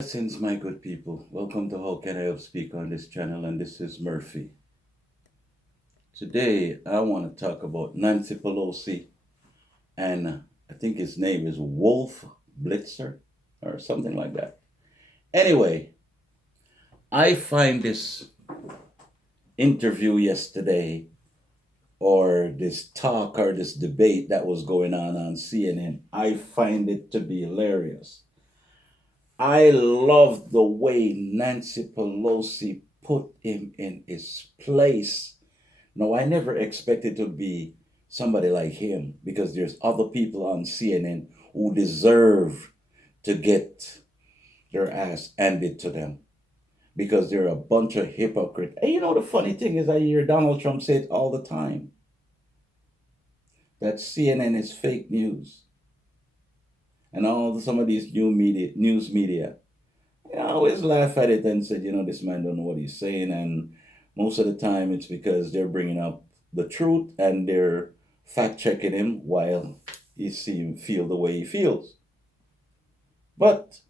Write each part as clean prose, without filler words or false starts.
Blessings, my good people. Welcome to How Can I Help Speak on this channel, and this is Murphy. Today, I want to talk about Nancy Pelosi, and I think his name is Wolf Blitzer or something like that. Anyway, I find this interview yesterday, or this talk, or this debate that was going on CNN, I find it to be hilarious. I love the way Nancy Pelosi put him in his place. No, I never expected to be somebody like him because there's other people on CNN who deserve to get their ass handed to them because they're a bunch of hypocrites. And you know, the funny thing is, I hear Donald Trump say it all the time that CNN is fake news. And some of these news media, I always laugh at it and said, this man don't know what he's saying. And most of the time it's because they're bringing up the truth and they're fact checking him while he feel the way he feels. But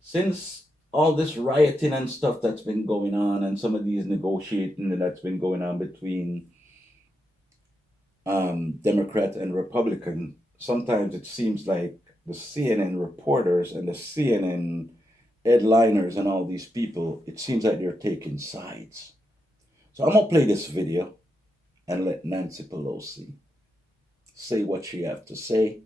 since all this rioting and stuff that's been going on and some of these negotiating that's been going on between Democrat and Republican, sometimes it seems like the CNN reporters and the CNN headliners and all these people, it seems like they're taking sides. So I'm gonna play this video and let Nancy Pelosi say what she have to say,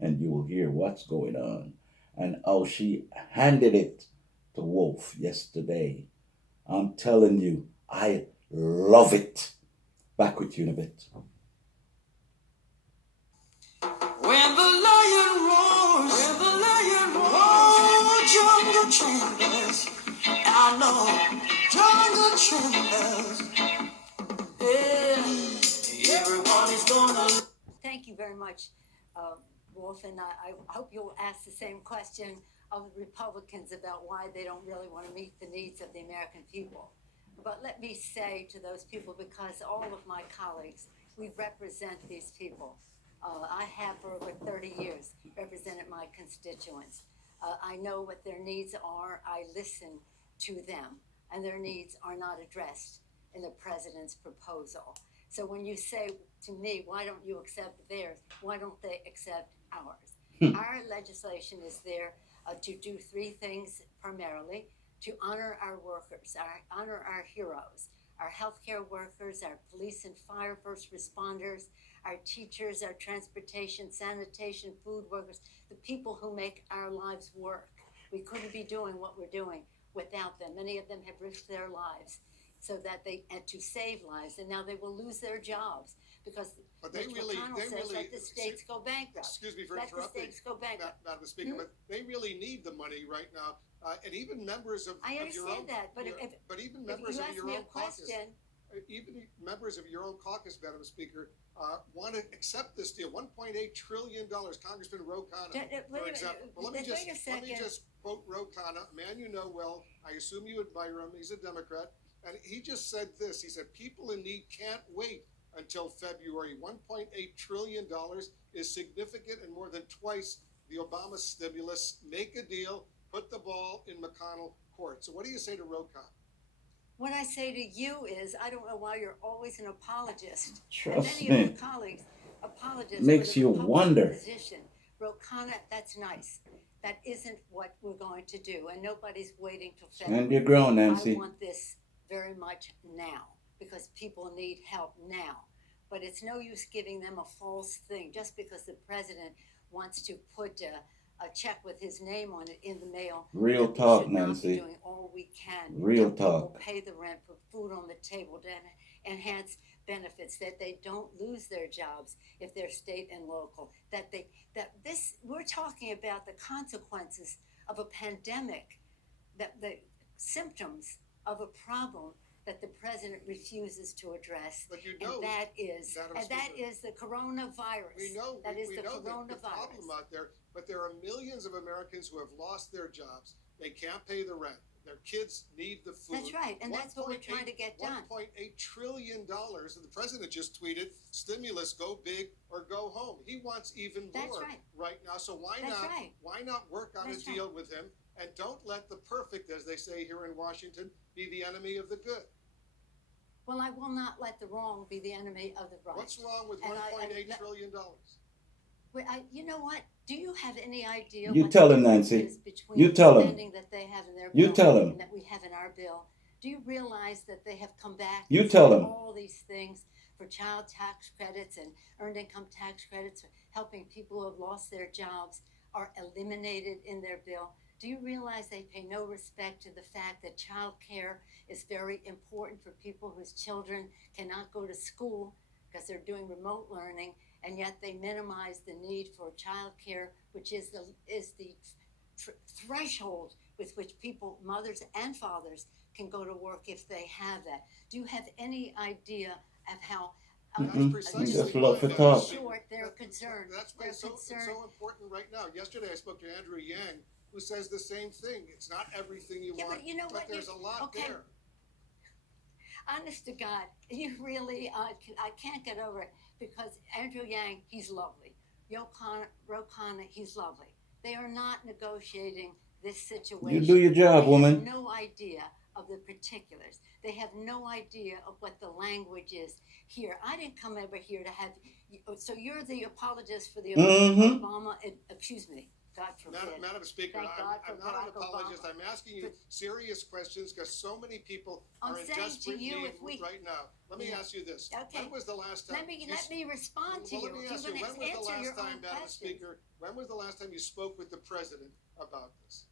and you will hear what's going on and how she handed it to Wolf yesterday. I'm telling you, I love it. Back with you in a bit. When the lion roars, oh, jungle trembles. I know, jungle trembles. Yeah, everyone is gonna. Thank you very much, Wolf, and I hope you'll ask the same question of the Republicans about why they don't really want to meet the needs of the American people. But let me say to those people, because all of my colleagues, we represent these people. I have for over 30 years represented my constituents. I know what their needs are. I listen to them, and their needs are not addressed in the president's proposal. So when you say to me, why don't you accept theirs? Why don't they accept ours? Our legislation is there to do three things primarily: to honor our workers, honor our heroes, our healthcare workers, our police and fire first responders, our teachers, our transportation, sanitation, food workers, the people who make our lives work. We couldn't be doing what we're doing without them. Many of them have risked their lives so that and to save lives, and now they will lose their jobs because Mr. McConnell says let the states go bankrupt. Excuse me for let interrupting. The states go bankrupt. Madam Speaker, but they really need the money right now, and even members of I understand your own, that, but but even if members you of ask your me own a caucus, question, even members of your own caucus, Madam Speaker, want to accept this deal. $1.8 trillion. Congressman Ro Khanna, for example. Well, let me just quote Ro Khanna, a man you know well. I assume you admire him. He's a Democrat. And he just said this. He said, people in need can't wait until February. $1.8 trillion is significant and more than twice the Obama stimulus. Make a deal. Put the ball in McConnell court. So what do you say to Ro Khanna? What I say to you is, I don't know why you're always an apologist. Trust and many me. Of your colleagues, apologists Makes for the you Republican wonder. Position. Ro Khanna, that's nice. That isn't what we're going to do, and nobody's waiting till February. Stand your ground, Nancy. I want this very much now because people need help now. But it's no use giving them a false thing just because the president wants to put a check with his name on it in the mail. Real that talk, we should not Nancy. Be doing all we can. Real to talk. Pay the rent, put food on the table, to enhance benefits, that they don't lose their jobs if they're state and local. We're talking about the consequences of a pandemic, that the symptoms of a problem that the president refuses to address. But you know, and that is the coronavirus. We know that is we the know coronavirus. the problem out there, but there are millions of Americans who have lost their jobs. They can't pay the rent. Their kids need the food. That's right, and that's what we're trying to get done. $1.8 trillion, and the president just tweeted, stimulus, go big or go home. He wants even more right now. So why not work on a deal with him, and don't let the perfect, as they say here in Washington, be the enemy of the good. Well, I will not let the wrong be the enemy of the right. What's wrong with $1.8 trillion? Wait, you know what? Do you have any idea? You tell him, Nancy. You tell him. That they have in their you bill tell him. And that we have in our bill. Do you realize that they have come back? You tell him. All these things for child tax credits and earned income tax credits, helping people who have lost their jobs, are eliminated in their bill. Do you realize they pay no respect to the fact that child care is very important for people whose children cannot go to school because they're doing remote learning, and yet they minimize the need for child care, which is the threshold with which people, mothers and fathers, can go to work if they have that. Do you have any idea of how short they're concerned? That's why it's so important right now. Yesterday I spoke to Andrew Yang, who says the same thing. It's not everything you want, but you know what? There's a lot there. Honest to God, you really, I can't get over it, because Andrew Yang, he's lovely. Ro Khanna, he's lovely. They are not negotiating this situation. You do your job, woman. They have no idea of the particulars. They have no idea of what the language is here. I didn't come over here to have, so you're the apologist for the Obama, excuse me. God forbid. Madam Speaker, I'm not an apologist. I'm asking you serious questions because so many people are in desperate need right now. Let me ask you this. Okay. When was the last time? Let me respond to you. Let me ask you, when was the last time, Madam Speaker, when was the last time you spoke with the president about this?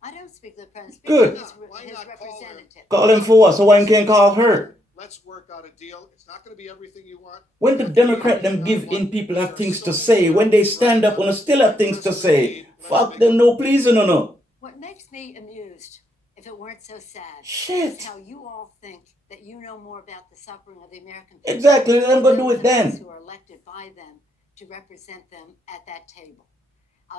I don't speak to the president. Good. His representative. Call him for us so I can call her. Let's work out a deal. It's not going to be everything you want. When the Democrat them give in, people have things to say. When they stand up, when they still have things to say. Fuck them, no please, no. What makes me amused, if it weren't so sad, is how you all think that you know more about the suffering of the American people. Exactly, I'm going to do it then. Who are elected by them to represent them at that table.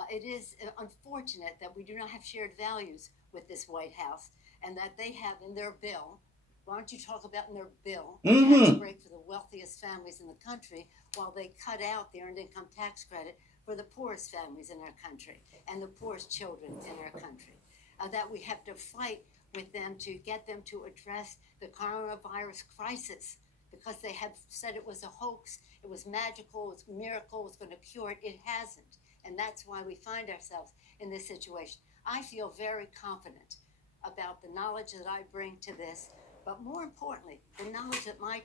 It is unfortunate that we do not have shared values with this White House, and that they have in their bill. Why don't you talk about in their bill tax break for the wealthiest families in the country, while they cut out the earned income tax credit for the poorest families in our country and the poorest children in our country? That we have to fight with them to get them to address the coronavirus crisis, because they have said it was a hoax, it was magical, it was a miracle, it was going to cure it. It hasn't. And that's why we find ourselves in this situation. I feel very confident about the knowledge that I bring to this, but more importantly, the knowledge that our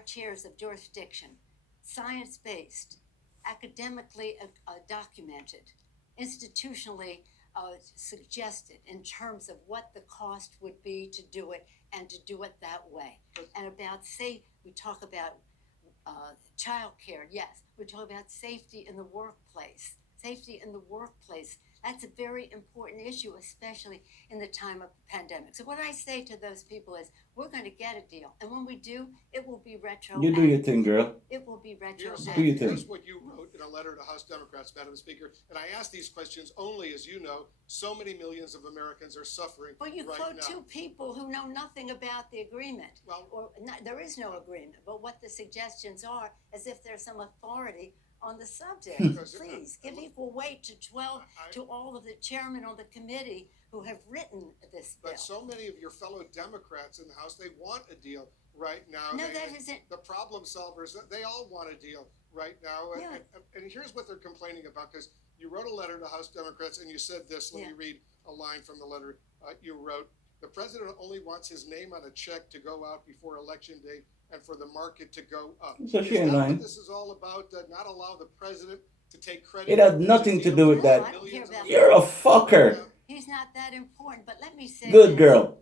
chairs of jurisdiction, science-based, academically documented, institutionally suggested in terms of what the cost would be to do it, and to do it that way. And about, we talk about child care, yes. We talk about safety in the workplace. Safety in the workplace. That's a very important issue, especially in the time of the pandemic. So what I say to those people is, we're going to get a deal. And when we do, it will be retroactive. You do your thing, girl. It will be retroactive. Do your thing. Here's what you wrote in a letter to House Democrats, Madam Speaker. And I ask these questions only, as you know, so many millions of Americans are suffering right now. But you quote two people who know nothing about the agreement. There is no agreement. But what the suggestions are, as if there's some authority on the subject. Please give equal weight to all of the chairmen on the committee who have written this bill. But so many of your fellow Democrats in the House, they want a deal right now. No, that isn't. The problem solvers, they all want a deal right now. Yeah. And here's what they're complaining about, because you wrote a letter to House Democrats and you said this. Let me read a line from the letter you wrote. The president only wants his name on a check to go out before election day and for the market to go up. So she ain't lying. This is all about, not allow the president to take credit. It had nothing to do with that. You're a fucker. He's not that important, but let me say Good girl.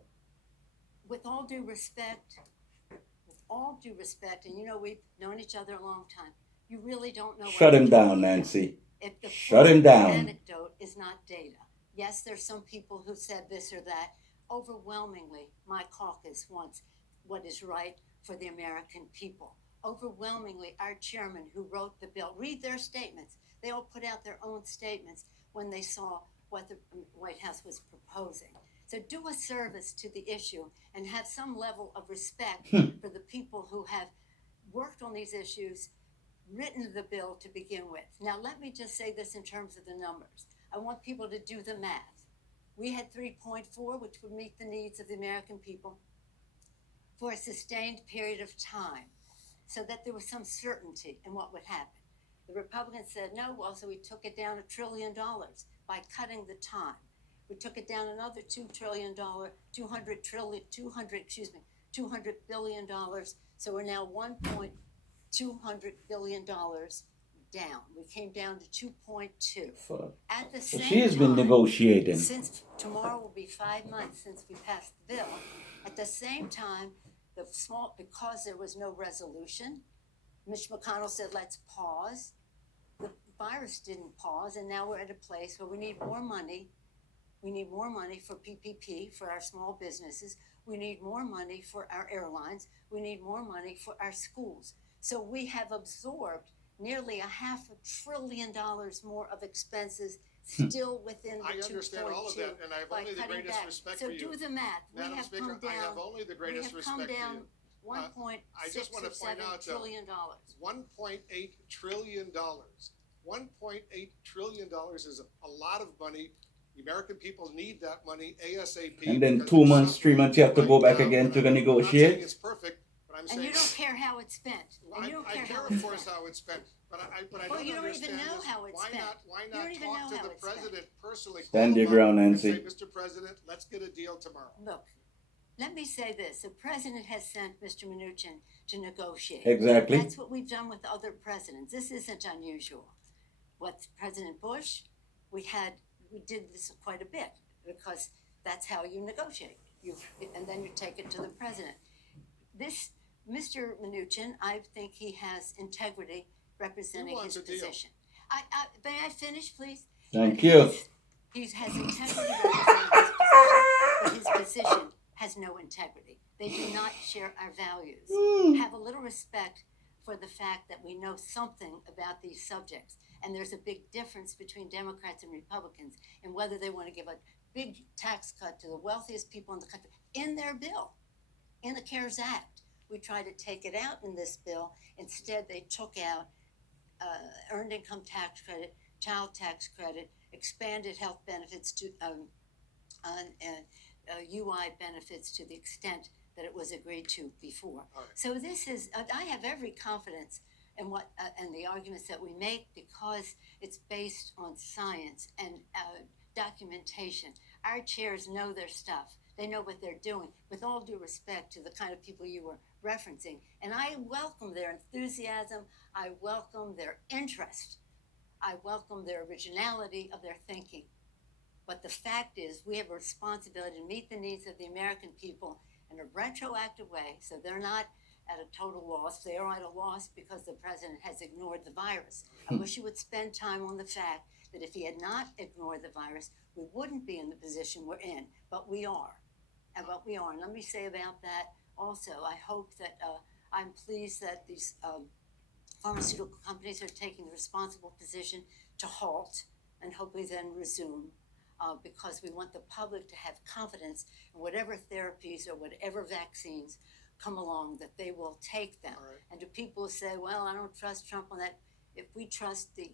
With all due respect, and you know we've known each other a long time, you really don't know. Shut him down, Nancy. If the Shut him down. Anecdote is not data. Yes, there's some people who said this or that. Overwhelmingly, my caucus wants what is right for the American people. Overwhelmingly, our chairman who wrote the bill, read their statements. They all put out their own statements when they saw what the White House was proposing. So do a service to the issue and have some level of respect for the people who have worked on these issues, written the bill to begin with. Now, let me just say this in terms of the numbers. I want people to do the math. We had 3.4, which would meet the needs of the American people for a sustained period of time, so that there was some certainty in what would happen. The Republicans said no, well, so we took it down $1 trillion by cutting the time. We took it down another $2 billion. So we're now $1.2 billion down. We came down to 2.2. Fuck. At the So same she's time, been negotiating. Since tomorrow will be 5 months since we passed the bill. At the same time, because there was no resolution, Mitch McConnell said, let's pause. The virus didn't pause, and now we're at a place where we need more money. We need more money for PPP, for our small businesses. We need more money for our airlines. We need more money for our schools. So we have absorbed nearly $500 billion more of expenses still within the 2.2. I understand all of that, and I have only the greatest respect for you. So do the math. Madam Speaker, I have only the greatest respect for you. I just want to point out, though, $1.8 trillion. $1.8 trillion is a lot of money. The American people need that money ASAP. And then 2 months, 3 months, you have to go back again to I'm not saying negotiate. it's perfect, but I'm saying. And you don't care how it's spent. I care, of course, how it's spent. But I don't you don't understand even know this. how it's spent. Why not talk to the president personally? Stand your ground, and Nancy. say, Mr. President, let's get a deal tomorrow. Look, let me say this. The president has sent Mr. Mnuchin to negotiate. Exactly. That's what we've done with other presidents. This isn't unusual. With President Bush, we did this quite a bit because that's how you negotiate. And then you take it to the president. This Mr. Mnuchin, I think he has integrity representing his position. May I finish, please? Thank you. He has integrity representing his position, but his position has no integrity. They do not share our values. Have a little respect for the fact that we know something about these subjects. And there's a big difference between Democrats and Republicans in whether they want to give a big tax cut to the wealthiest people in the country in their bill, in the CARES Act. We tried to take it out in this bill. Instead, they took out earned income tax credit, child tax credit, expanded health benefits to UI benefits to the extent that it was agreed to before. Right. So this is, I have every confidence in what and the arguments that we make because it's based on science and documentation. Our chairs know their stuff. They know what they're doing, with all due respect to the kind of people you were referencing. And I welcome their enthusiasm. I welcome their interest. I welcome their originality of their thinking. But the fact is, we have a responsibility to meet the needs of the American people in a retroactive way, so they're not at a total loss. They are at a loss because the president has ignored the virus. I wish you would spend time on the fact that if he had not ignored the virus, we wouldn't be in the position we're in, but we are. And let me say about that also, I hope that I'm pleased that these pharmaceutical companies are taking the responsible position to halt and hopefully then resume. Because we want the public to have confidence in whatever therapies or whatever vaccines come along, that they will take them. Right. And to people who say, well, I don't trust Trump on that, if we trust the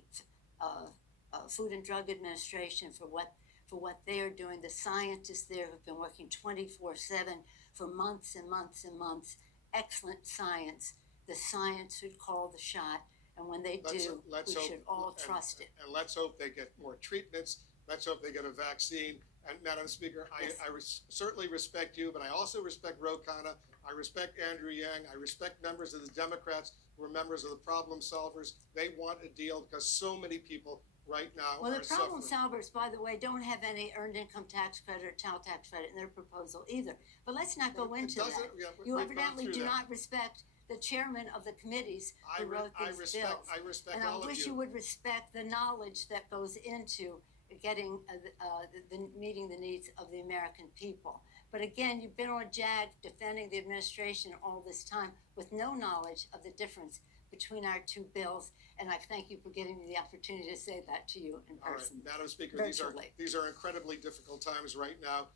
Food and Drug Administration for what they are doing, the scientists there have been working 24/7 for months and months and months, excellent science. The science should call the shot, and when they we should all trust it. And let's hope they get more treatments. Let's hope they get a vaccine. And Madam Speaker, yes. I certainly respect you, but I also respect Ro Khanna. I respect Andrew Yang. I respect members of the Democrats who are members of the problem solvers. They want a deal because so many people right now well, are suffering. Well, the problem solvers, by the way, don't have any earned income tax credit or child tax credit in their proposal either. But let's not go into that. Yeah, you evidently do not respect the chairman of the committees who wrote these bills. I respect and all of you. And I wish you would respect the knowledge that goes into getting meeting the needs of the American people. But again, you've been on JAG defending the administration all this time with no knowledge of the difference between our two bills. And I thank you for giving me the opportunity to say that to you in person. All right, Madam Speaker, virtually. these are incredibly difficult times right now,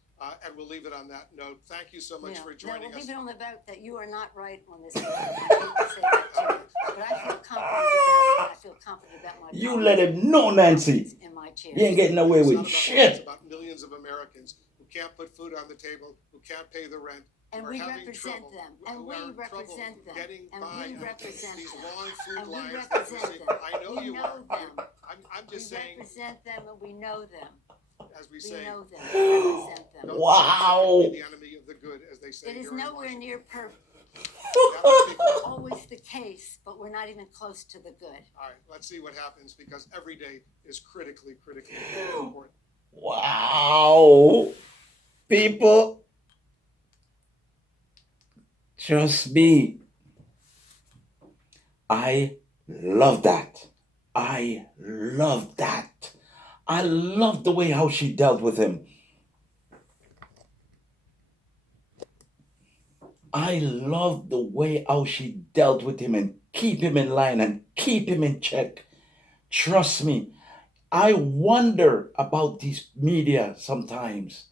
and we'll leave it on that note. Thank you so much for joining we'll us. leave it on the vote that you are not right on this bill. I hate to say that to you, but I feel confident about it, and I feel confident about my You let him know, Nancy. In my chair. You ain't getting away It's with not about shit. It's about millions of Americans who can't put food on the table, who can't pay the rent. And we represent them. And we represent them. And we represent these them. long food And we lines. represent them. I know we you know are. them. I'm just we saying. represent them and we know them. As we We say. know them. We represent them. Don't Wow. be the enemy of the good, as they say. It is here in nowhere Washington. near perfect. Always the case, but we're not even close to the good. All right, let's see what happens, because every day is critically important. Wow. People, trust me. I love that. I love that. I love the way how she dealt with him. I love the way how she dealt with him and keep him in line and keep him in check. Trust me, I wonder about these media sometimes.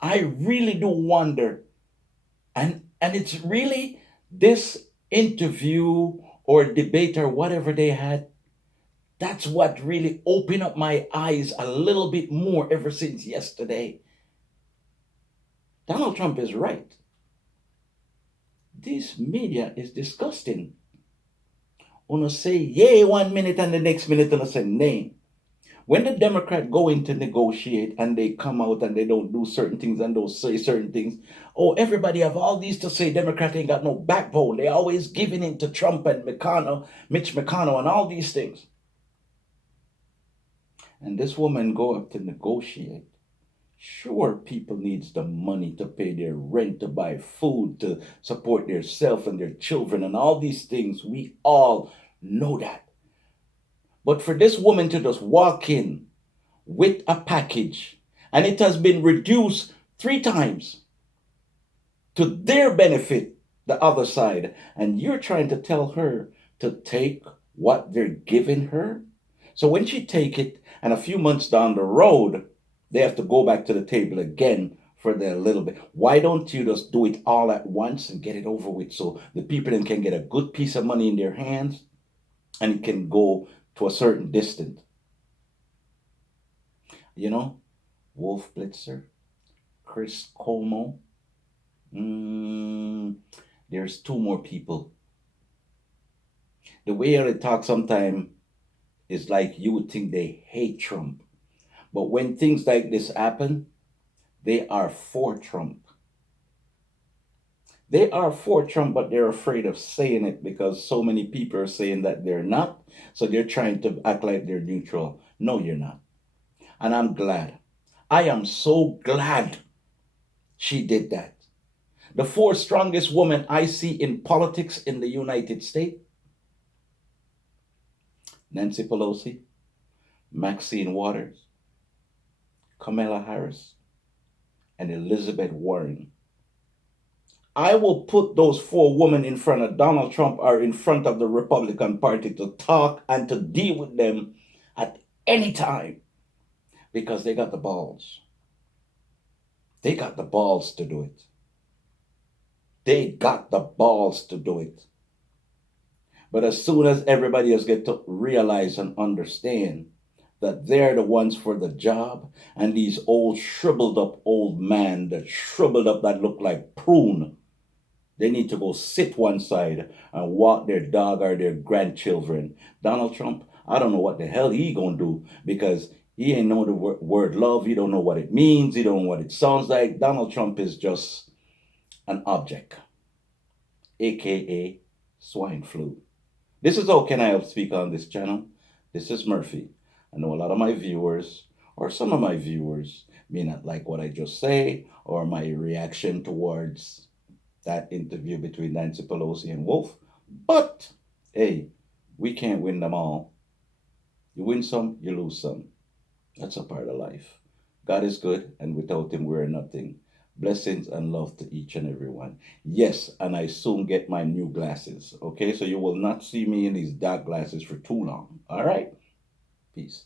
I really do wonder. And it's really this interview or debate or whatever they had. That's what really opened up my eyes a little bit more ever since yesterday. Donald Trump is right. This media is disgusting. Wanna say yay 1 minute and the next minute wanna say nay. When the Democrat go in to negotiate and they come out and they don't do certain things and don't say certain things, oh, everybody have all these to say Democrat ain't got no backbone. They always giving in to Trump and Mitch McConnell and all these things. And this woman go up to negotiate. Sure, people needs the money to pay their rent, to buy food, to support themselves and their children and all these things. We all know that. But for this woman to just walk in with a package, and it has been reduced 3 times to their benefit, the other side, and you're trying to tell her to take what they're giving her? So when she take it, and a few months down the road, they have to go back to the table again for their little bit. Why don't you just do it all at once and get it over with, so the people then can get a good piece of money in their hands and it can go to a certain distance? You know, Wolf Blitzer, Chris Cuomo, there's 2 more people. The way they talk sometimes is like you would think they hate Trump. But when things like this happen, they are for Trump. They are for Trump, but they're afraid of saying it because so many people are saying that they're not. So they're trying to act like they're neutral. No, you're not. And I'm glad. I am so glad she did that. The 4 strongest women I see in politics in the United States: Nancy Pelosi, Maxine Waters, Kamala Harris, and Elizabeth Warren. I will put those 4 women in front of Donald Trump or in front of the Republican Party to talk and to deal with them at any time, because they got the balls. They got the balls to do it. They got the balls to do it. But as soon as everybody else get to realize and understand that they're the ones for the job, and these old shriveled up old men that look like prune, they need to go sit one side and walk their dog or their grandchildren. Donald Trump, I don't know what the hell he gonna do, because he ain't know the word love. He don't know what it means. He don't know what it sounds like. Donald Trump is just an object, aka swine flu. This is How Can I Help Speak on this channel. This is Murphy. I know a lot of my viewers, or some of my viewers, may not like what I just say or my reaction towards that interview between Nancy Pelosi and Wolf. But hey, we can't win them all. You win some, you lose some. That's a part of life. God is good, and without him we're nothing. Blessings and love to each and every one. Yes, and I soon get my new glasses. Okay, so you will not see me in these dark glasses for too long. All right? Peace.